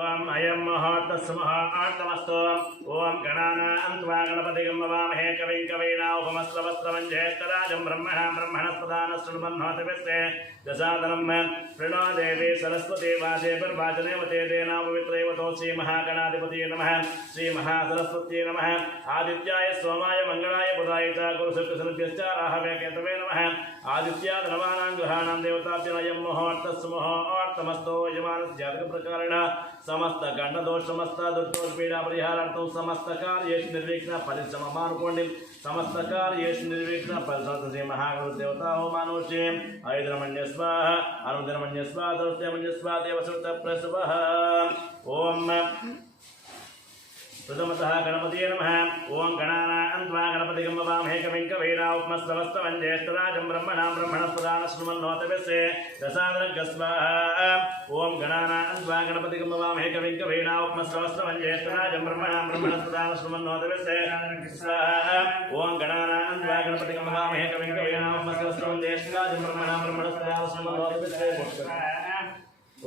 ओम अयं मुहूर्तस्मुहूर्तमस्तु ओम गणानां त्वा गणपतिं ववामहे कविं कवीनामुपमस्त्रवस्त्रं ज्येष्ठराजं ब्रह्मणः शृण्वन्नोतिभिस्ते दशादनं प्रणो देवी सरस्वती वाचेभिर्वाचनेवते तेना पवित्रैवतो श्रीमहागणाधिपतये नमः श्रीमहासरस्वत्यै नमः आदित्याय सोमाय मंगलाय बुधाय च गुरुशुक्रशनिभ्यश्च राहवे केतवे नमः आदित्यादनवानां ग्रहाणां देवताभ्यनयं मुहूर्तस्मुहूर्तमस्तु यजमानस्यादिकप्रकारेण समस्त गण्डदोष समस्त दुर्दोष पीडा परिहारार्थं समस्त कार्येषु निर्विघ्न परिश्रममानुकोण्डिं समस्त कार्येषु निर्विघ्न परिश्रम श्री महागणदेवता होमानुष्ये ऐद्रमण्य स्वाहा अनुद्रमण्य स्वाहा दौत्यमण्य स्वाहा देवसुत प्रसवः ओम प्रथमतः गणपतिये नमः ओं गणानां त्वा गणपतिं ववामहे कविं कवीनामुपमस्त्रवस्त्रं ज्येष्ठराजं ब्रह्मणः शृण्वन्नोतिभिस्ते दशादनं स्वाहा ओं गणानां त्वा गणपतिं ववामहे कविं कवीनामुपमस्त्रवस्त्रं ज्येष्ठराजं ब्रह्मणः शृण्वन्नोतिभिस्ते स्वाहा ओं गणानां त्वा गणपतिं ववामहे कविं कवीनामुपमस्त्रवस्त्रं ज्येष्ठराजं ब्रह्मणः शृण्वन्नोतिभिस्ते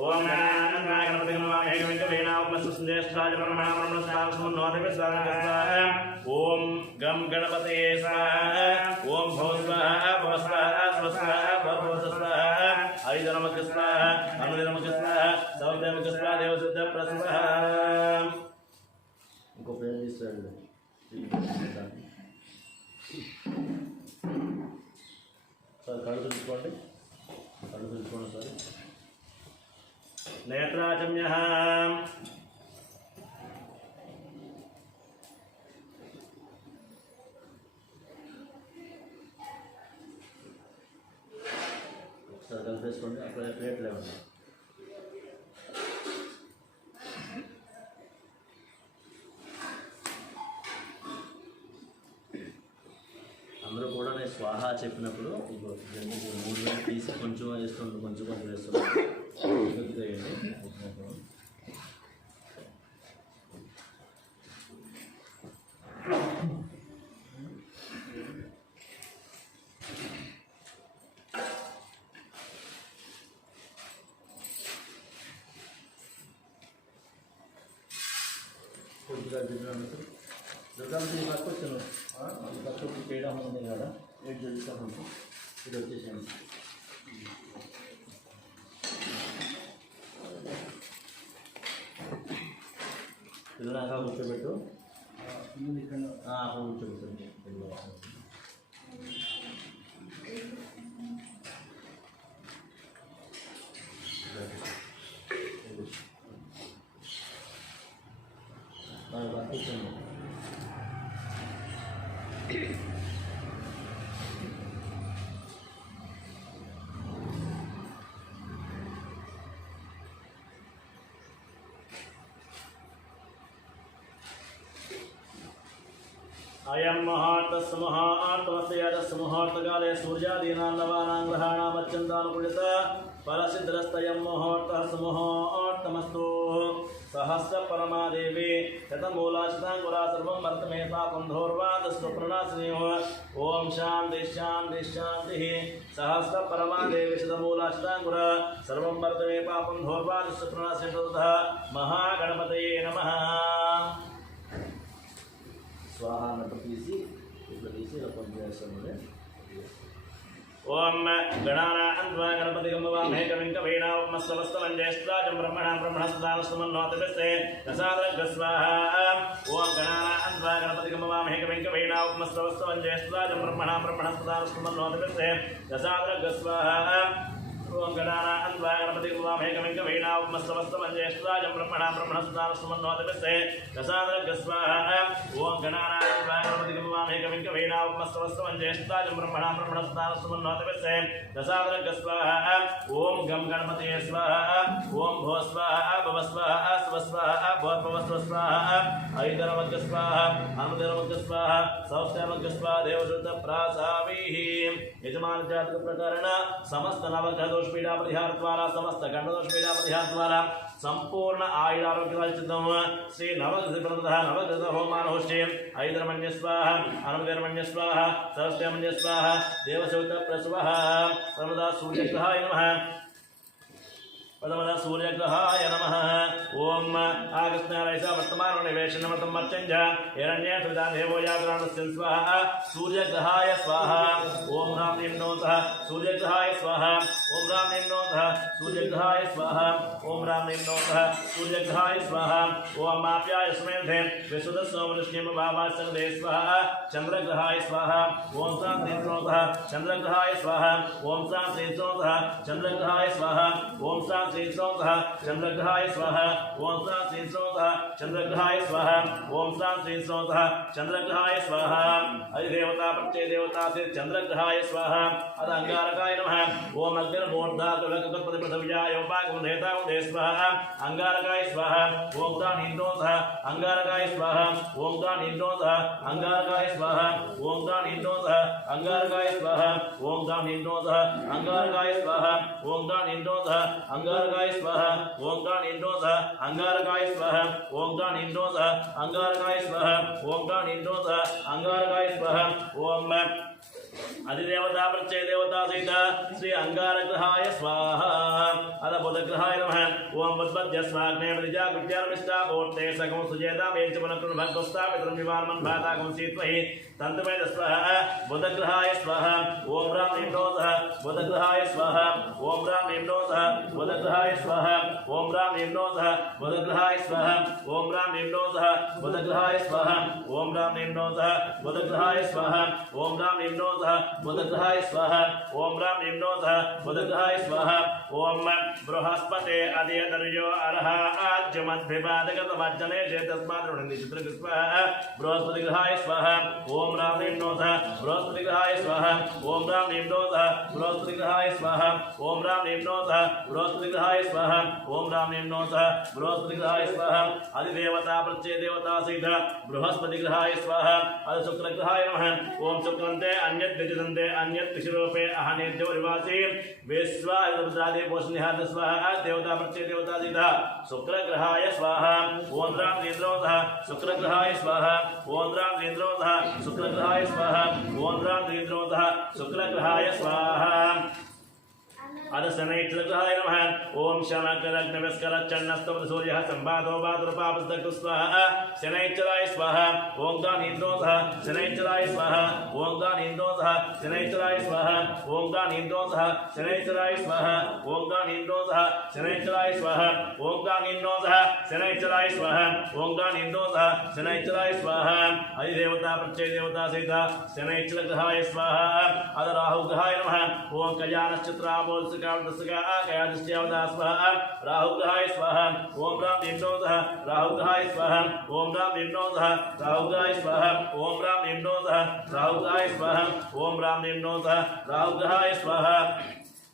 ओम गणपतिं ववामहे कविं कवीनामुपमस्त्रवस्त्रं ज्येष्ठराजं ब्रह्मणः शृण्वन्नोतिभिस्ते ओम गम गणपतये स्वाहा ओम भव स्वाहा भव स्वाहा स्व स्वाहा भव स्वाहा ऐदनमक स्वाहा अनुदनमक स्वाहा सौदनमक स्वाहा देवशुद्ध प्रसवः ఇంకో పేరు తీసుకోండి సార్ కళ్ళు తుడుచుకోండి సార్ నేత్రాచమ్యః ఒకసారి కలిపేసుకోండి అక్కడ ప్లేట్లు లేవండి అందరూ కూడా నేను స్వాహా చెప్పినప్పుడు మూడు వేలు తీసి కొంచెం వేస్తుండ్రు కొంచెం వేస్తుండ్రు దుర్గాంతి పక్క వచ్చాను పక్కకి చేయడం ఉంది కదా ఏడు జరుగుతాను ఇది వచ్చేసాను పిల్లలాగా కూర్చోబెట్టు కూర్చోబెట్టు కూర్చోండి अयं मुहूर्तस्मुहूर्तकाले सूर्यादीनां नवानां ग्रहाणाम् अत्यन्तानुकूलित परसिद्धस्तयं मुहूर्तः मुहूर्तमस्तु सहस्र परमादेवी शतमूलाचिताङ्गुरा सर्वं वर्तमे पापं धोर्वादस्वप्रणाशिनीः ओम शांति शांति शांतिः सहस्र परमादेवी शतमूलाचिताङ्गुरा सर्वं वर्तमे पापं धोर्वादस्वप्रणाशिनीः महागणपतये नमः स्वाहा नटपीसी ओम गणानां त्वा गणपतिं ववामहे कविं कवीनामुपमस्त्रवस्त्रं ज्येष्ठराजं ब्रह्मणः शृण्वन्नोतिभिस्ते दशादनं स्वाहा ओम गणानां त्वा गणपतिं ववामहे कविं कवीनामुपमस्त्रवस्त्रं ज्येष्ठराजं ब्रह्मणः शृण्वन्नोतिभिस्ते दशादनं स्वाहा ओम गणानां त्वा गणपतिं ववामहे कविं कवीनामुपमस्त्रवस्त्रं ज्येष्ठराजं ब्रह्मणः शृण्वन्नोतिभिस्ते दशादनं स्वाहा ओम गणानां त्वा गणपतिं ववामहे कविं कवीनामुपमस्त्रवस्त्रं ज्येष्ठराजं ब्रह्मणः शृण्वन्नोतिभिस्ते दशादनं स्वाहा ओम गम गणपतये स्वाहा ओम भव स्वाहा भव स्वाहा स्व स्वाहा भव स्वाहा ऐदनमक स्वाहा अनुदनमक स्वाहा सौस्यमक स्वाहा देवशुद्ध प्रासावीः यजमान जातक प्रकारेण समस्त नवग्रह दोष पीड़ा परिहार द्वारा समस्त गंड दोष पीड़ा परिहार द्वारा संपूर्ण आयुर आरोग्य सिद्धम श्री नवग्रह होमानुष्ठे ऐदरमण्य स्वाहा अनुदरमण्य स्वाहा सहस्रमण्य स्वाहा देवशुद्ध प्रसवः सर्वदा सूर्यग्रहाय नमः पदमदा सूर्यग्रहाय नमः ओम ओम आगस्नालयसा वर्तमान निवेशनमतं मर्चञ्ज हिरण्य सुविधा देवो यात्राणस्य स्वाहा सूर्यग्रहाय स्वाहा ओम राम निम्नोतः सूर्यग्रहाय स्वाहा ओम राम निम्नोतः सूर्यग्रहाय स्वाहा ओम राम निम्नोतः सूर्यग्रहाय स्वाहा ओम आप्याय स्मेधे विशुद्धसोमनुष्यम भावासंदे स्वाहा चंद्रग्रहाय स्वाहा ओम सां निम्नोतः चंद्रग्रहाय स्वाहा ओम सां निम्नोतः चंद्रग्रहाय स्वाहा ओम सां निम्नोतः चंद्रग्रहाय स्वाहा ओम सां निम्नोतः चंद्रग्रहाय स्वाहा ओम सां निम्नोतः चंद्रग्रहाय स्वाहा अधिदेवता प्रत्यय देवता से चंद्रग्रहाय स्वाहा अद अंगारकाय नमः ओम अग्निर्मूर्धातुलकल्पति पृथिव्याय उपागमधेता उदे स्वाहा अंगारकाय स्वाहा ओम सा निन्दोतः अंगारकाय स्वाहा ओम सा निन्दोतः अंगारकाय स्वाहा ओम सा निन्दोतः अंगारकाय स्वाहा ओम सा निन्दोतः अंगारकाय स्वाहा ओम सा निन्दोतः अंगारकाय स्वाहा ओम सा निन्दोतः अंगारकाय स्वाहा ओम सा निन्दोतः अंगारकाय स्वाहा ओम सा निन्दोतः अंगारकाय स्वाहा ओम अधिदेवता प्रत्यय देवता सहित श्री अंगारग्रहाय स्वाहा अद बुधग्रहाय नमः ओम बुद्धस्य स्वाग्ने प्रजा विद्यार्मिष्टा मूर्ते सकम सुजेता वेंचमनकृन भक्तस्ता पितरं विवारमन भातागम सीत्वहि तंतुमे स्वाहा बुधग्रहाय स्वाहा ओम राम निम्नोतः बुधग्रहाय स्वाहा ओम राम निम्नोतः बुधग्रहाय स्वाहा ओम राम निम्नोतः बुधग्रहाय स्वाहा ओम राम निम्नोतः बुधग्रहाय स्वाहा ओम राम निम्नोतः बुधग्रहाय स्वाहा ओम राम निम्नोतः बुधग्रहाय स्वाहा ओम राम निम्नोतः बुधग्रहाय स्वाहा ओम बृहस्पते अधियतर्यो अर्हा आज्यमद्भिपादगतमज्जने चेतस्माद्रुणि चित्रकृत्वाः बृहस्पतिग्रहाय स्वाहा ओम राम निम्नोतः बृहस्पतिग्रहाय स्वाहा ओम राम निम्नोतः बृहस्पतिग्रहाय स्वाहा ओम राम निम्नोतः बृहस्पतिग्रहाय स्वाहा ओम राम निम्नोतः बृहस्पतिग्रहाय स्वाहा अधिदेवता प्रत्यय देवता सहित बृहस्पतिग्रहाय स्वाहा अध शुक्रग्रहाय नमः ओम शुक्रन्ते अन्यत् विजितन्ते अन्यत् कृषिरूपे अहनेद्यो निवासी विश्वादित्रादि पोषनिहार स्वाहा देवता प्रत्यय देवता सहित शुक्रग्रहाय स्वाहा ओम राम नेन्द्रोतः शुक्रग्रहाय स्वाहा ओम राम नेन्द्रोतः शुक्रग्रहाय स्वाहा ओम राम नेन्द्रोतः शुक्रग्रहाय स्वाहा अद शनैत्रग्रहाय नमः ओम शनकरग्नवस्करचन्नस्तव सूर्यः संवादो वादुरपापस्तक स्वाहा शनैश्चराय स्वाहा ओम गानीन्द्रोतः शनैश्चराय स्वाहा ओम गानीन्द्रोतः शनैश्चराय स्वाहा ओम गानीन्द्रोतः शनैश्चराय स्वाहा ओम गानीन्द्रोतः शनैश्चराय स्वाहा ओम गानीन्द्रोतः शनैश्चराय स्वाहा ओम गानीन्द्रोतः शनैश्चराय स्वाहा अधिदेवता प्रत्यय देवता सहित शनैश्चरग्रहाय स्वाहा अद राहुग्रहाय नमः ओम कल्याणश्चित्रामोल राहुग्रहाय स्वाहा ओम राम निम्नोतः राहुग्रहाय स्वाहा ओम राम निम्नोतः राहुग्रहाय स्वाहा ओम राम निम्नोतः राहुग्रहाय स्वाहा ओम राम निम्नोतः राहुग्रहाय स्वाहा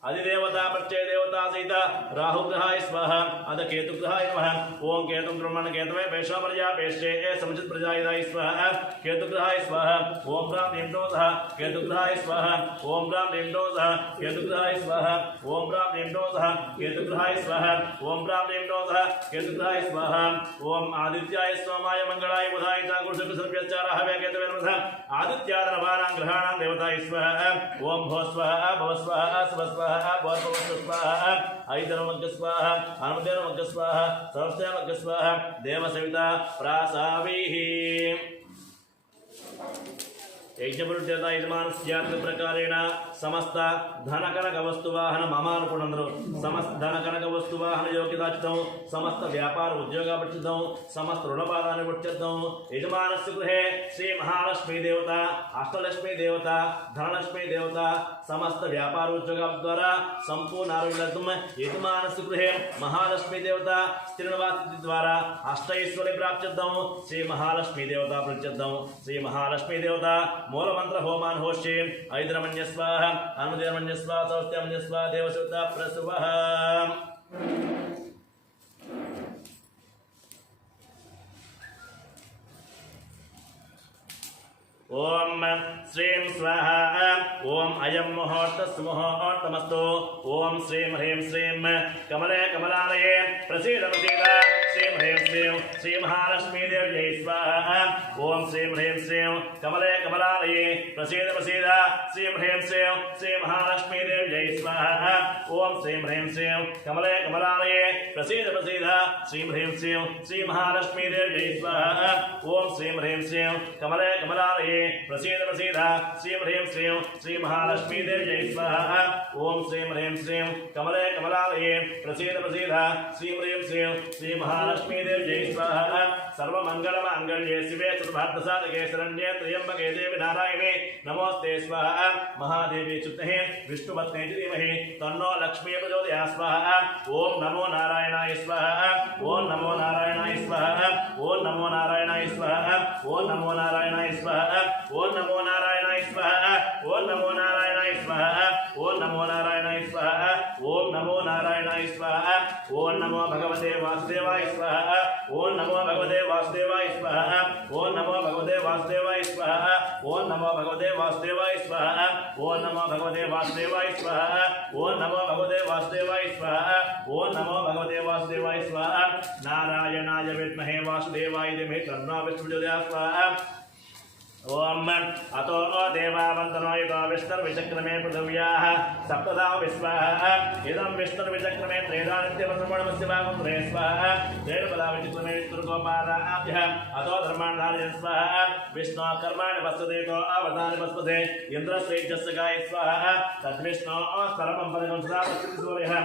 अधिदेवता प्रत्यय देवता सहित राहुग्रहाय स्वाहा अद केतुग्रहाय नमः ओम केतुं ब्रह्मण केतवे पेशा प्रजा पेशे समुचित प्रजायिताय स्वाहा केतुग्रहाय स्वाहा ओम राम निम्नोतः केतुग्रहाय स्वाहा ओम राम निम्नोतः केतुग्रहाय स्वाहा ओम राम निम्नोतः केतुग्रहाय स्वाहा ओम राम निम्नोतः केतुग्रहाय स्वाहा ओम आदित्याय सोमाय मंगलाय बुधाय चाकुर्षक सर्वचारः वे केतवे नमः आदित्याद नवानां ग्रहाणां देवताय स्वाहा ओम भव स्वाहा भव स्वाहा स्व स्वाहा स्वाहा ऐदरमग्ग स्वाहा अनुदेरमग्ग स्वाहा सहस्रमग्ग स्वाहा देवसविता प्रासावीः यज्ञपुरुषेता यजमानस्यात्म प्रकारेण समस्त धनकनक वस्तुवाहन ममानुकुणंद्रु समस्त धनकनक वस्तुवाहन योग्यताचितं समस्त व्यापार उद्योगापचितं समस्त ऋणबाधानि पच्यतं यजमानस्य गृहे श्री महालक्ष्मी देवता अष्टलक्ष्मी देवता धनलक्ष्मी देवता समस्त व्यापार उद्योग द्वारा संपूर्ण आरोग्यम यजमानस्य गृहे महालक्ष्मी देवता स्त्रीनिवास द्वारा अष्टैश्वर्य प्राप्त्यर्थं श्री महालक्ष्मी देवता प्रत्यर्थं श्री महालक्ष्मी देवता मूलमंत्र होमान होष्ये ऐद्रमन्य स्वाहा अनुदेरमन्य स्वाहा सौस्त्यमन्य स्वाहा देवसुता प्रसुवः ओम श्रीं स्वाहा ओम अयं मुहूर्तस्मुहूर्तमस्तु ओम श्रीं ह्रीं श्रीं कमले कमलालये प्रसीद प्रसीद श्रीं ह्रीं श्रीं श्री महालक्ष्मी देव्यै स्वाहा ओम श्रीं ह्रीं श्रीं कमले कमलालये प्रसीद प्रसीद श्रीं ह्रीं श्रीं श्री महालक्ष्मी देव्यै स्वाहा ओम श्रीं ह्रीं श्रीं कमले कमलालये प्रसीद प्रसीद श्रीं ह्रीं श्रीं श्री महालक्ष्मी देव्यै स्वाहा ओम श्रीं ह्रीं श्रीं कमले कमलालये प्रसीद प्रसीद श्रीं ह्रीं श्रीं श्री महालक्ष्मी देव्यै स्वाहा ओम श्रीं ह्रीं श्रीं कमले कमलालये प्रसीद प्रसीद श्रीं ह्रीं श्रीं श्री महालक्ष्मी देव्यै स्वाहा सर्वमंगलमांगल्ये शिवे सर्वार्थसाधके शरण्ये त्र्यंबके देवी नारायणे नमोस्ते स्वाहा महादेवी च्युते विष्णुपत्ने च धीमहि तन्नो लक्ष्मी प्रचोदयात् स्वाहा ओम नमो नारायणाय स्वाहा ओम नमो नारायणाय स्वाहा ओम नमो नारायणाय स्वाहा ओम नमो नारायणाय स्वाहा ओम नमो नारायणाय स्वाहा ओम नमो नारायणाय स्वाहा ओम नमो नारायणाय स्वाहा ओम नमो नारायणाय स्वाहा ओम नमो भगवते वासुदेवाय स्वाहा ओम नमो भगवते वासुदेवाय स्वाहा ओम नमो भगवते वासुदेवाय स्वाहा ओम नमो भगवते वासुदेवाय स्वाहा ओम नमो भगवते वासुदेवाय स्वाहा ओम नमो भगवते वासुदेवाय स्वाहा ओम नमो भगवते वासुदेवाय स्वाहा नारायणाय विद्महे वासुदेवाय धीमहि तन्नो विष्णुः प्रचोदयात् स्वाहा ओम अतो देवावंतनो युतो विष्णुर्विचक्रमे पृथिव्याः सप्तधा विश्वाः इदं विष्णुर्विचक्रमे त्रेधानित्यवसमणमस्य भागं त्रये स्वाहा त्रेणपदा विचक्रमे विष्णुर्गोपादाभ्यः अतो धर्माणार्य स्वाहा विष्णु कर्माणि वस्तुदेतो अवधानि वस्तुते इन्द्रश्रेष्ठस्य गाय स्वाहा तद्विष्णु परमं पदकं सदा सूर्यः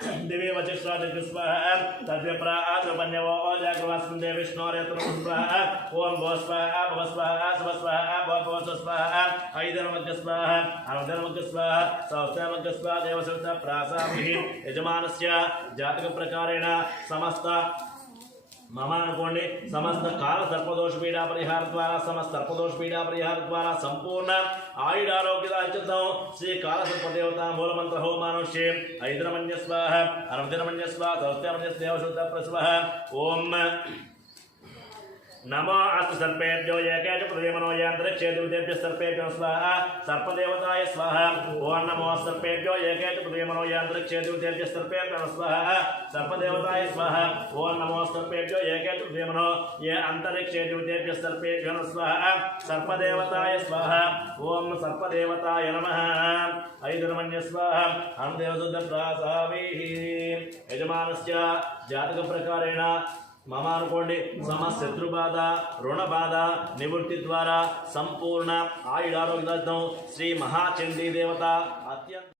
दिवे वचिष्ठादित्य स्वाहा तद्विप्रा आद्रपन्यवो ओजाग्रवास्मिन् विष्णोरेतुं स्वाहा ओम भो स्वाहा भव स्वाहा स्व स्वाहा भव स्वाहा ऐदर्मज्ञ स्वाहा अनुधर्मज्ञ स्वाहा सहस्रमज्ञ स्वाहा देवसविता प्रासाभिः यजमानस्य जातकप्रकारेण समस्त मम अनुकोंडि समस्त काल सर्पदोष पीड़ा परिहार द्वारा समस्त सर्पदोष पीड़ा परिहार द्वारा संपूर्ण आयुर आरोग्यदायितं श्री काल सर्पदेवता मूलमंत्र होमानुष्ये ऐद्रमन्य स्वाहा अनुदिनमन्य स्वाहा सहस्रमन्य देवसुत प्रस्वः ओम नमो अस्तु सर्पेभ्यो एके च प्रदेमनो यंत्रिक्षे द्वितीयेभ्यः सर्पेभ्यो स्वाहा सर्पदेवताय स्वाहा ओम नमो सर्पेभ्यो एके च प्रदेमनो यंत्रिक्षे द्वितीयेभ्यः सर्पेभ्यो स्वाहा सर्पदेवताय स्वाहा ओम नमो सर्पेभ्यो एके च प्रदेमनो ये अंतरिक्षे द्वितीयेभ्यः सर्पेभ्यो स्वाहा सर्पदेवताय स्वाहा ओम सर्पदेवताय नमः ऐदर्मन्य स्वाहा अनुदेवसुद्धप्रासाभिः यजमानस्य जातकप्रकारेण मम अनुकोंडि समस्त शत्रुबाध ऋणबाध निवृत्ति द्वारा संपूर्ण आयुरारोग्य श्री महाचंडी देवता अत्यंत